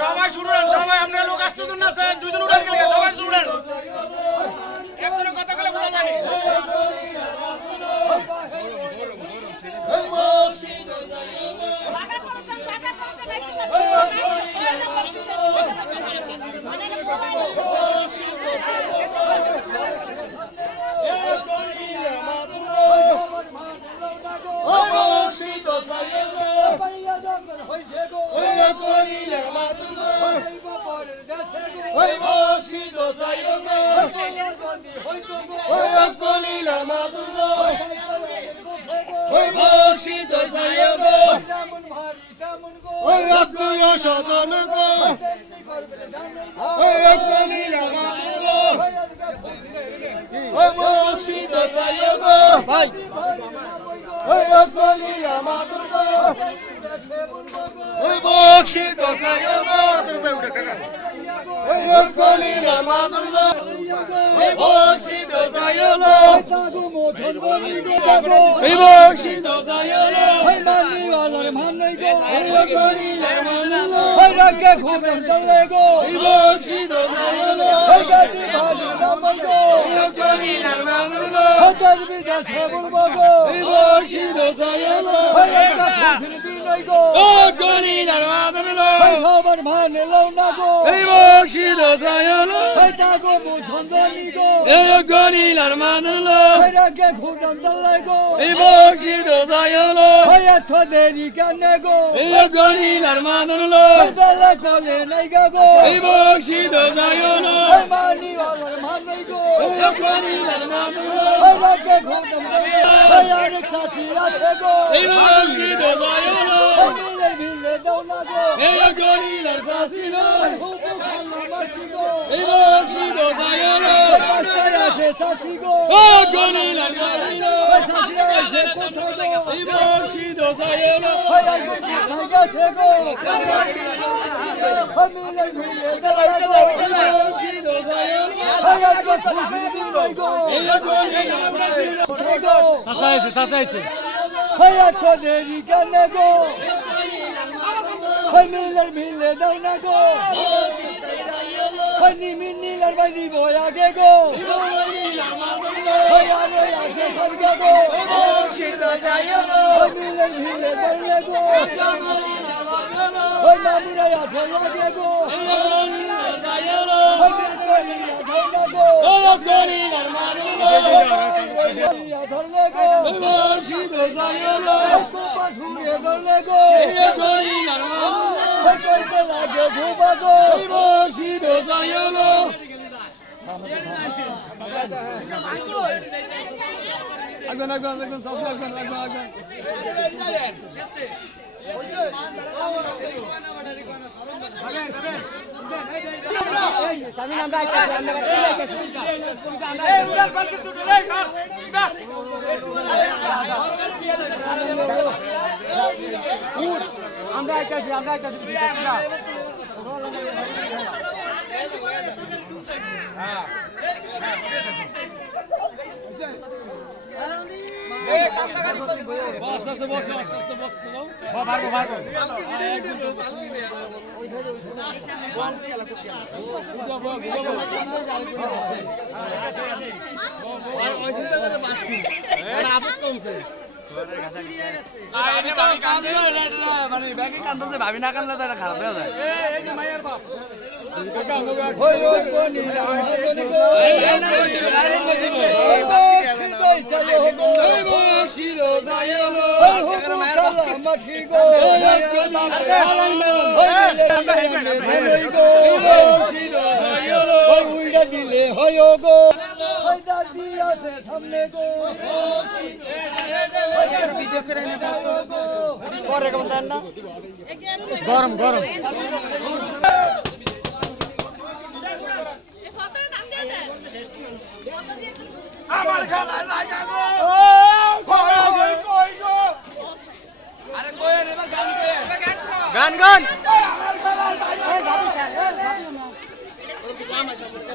সবাই শুরু সবাই আমরা লোক আসতে না দুজন উড়ান গেলে সবাই শুরু একজনের কথা বলে বোঝা যায়নি ভাবি না কানলে তো খারাপ হয়ে যায় দিলে হয় গো সামনে গো গরম গরম আমার খেলায় জায়গা গো কই গো আরে কই এবার গান কই গান গান আমার খেলায় জায়গা এই যাবি স্যার এই যাবি না ওর কি জাম আছে আমার